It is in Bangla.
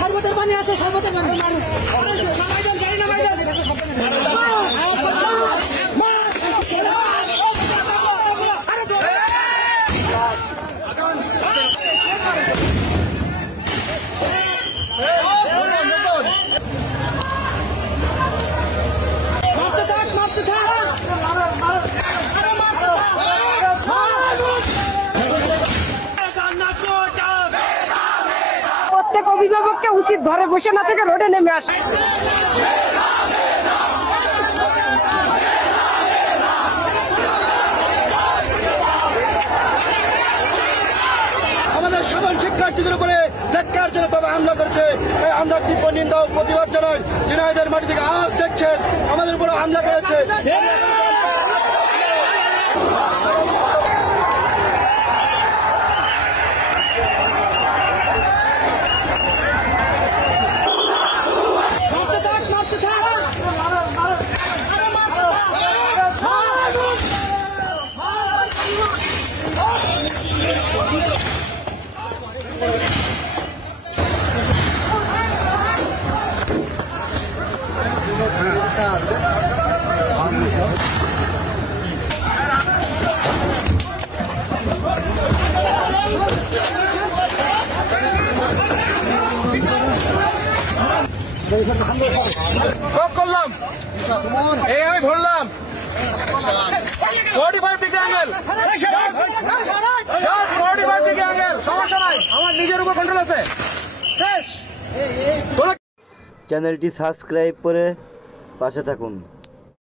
সর্বতের পানি আছে, সর্বতের পানি প্রত্যেক অভিভাবককে উচিত ঘরে বসে না থেকে রোডে নেমে আসে। আমাদের সাধারণ শিক্ষার্থীদের উপরে ন্যাক্কারজনকভাবে হামলা করেছে। আমরা তীব্র নিন্দা ও প্রতিবাদ জানাই। ঝিনাইদহের মাটি থেকে আজ দেখছেন আমাদের উপরে হামলা করেছে। করলাম এই আমি ভরলাম 45 ডিগ্রি অ্যাঙ্গেল, 45 ডিগ্রি অ্যাঙ্গেল, সমস্যা নাই, আমার নিজের উপর কন্ট্রোল আছে। শেষ। চ্যানেলটি সাবস্ক্রাইব করে পাশে থাকুন।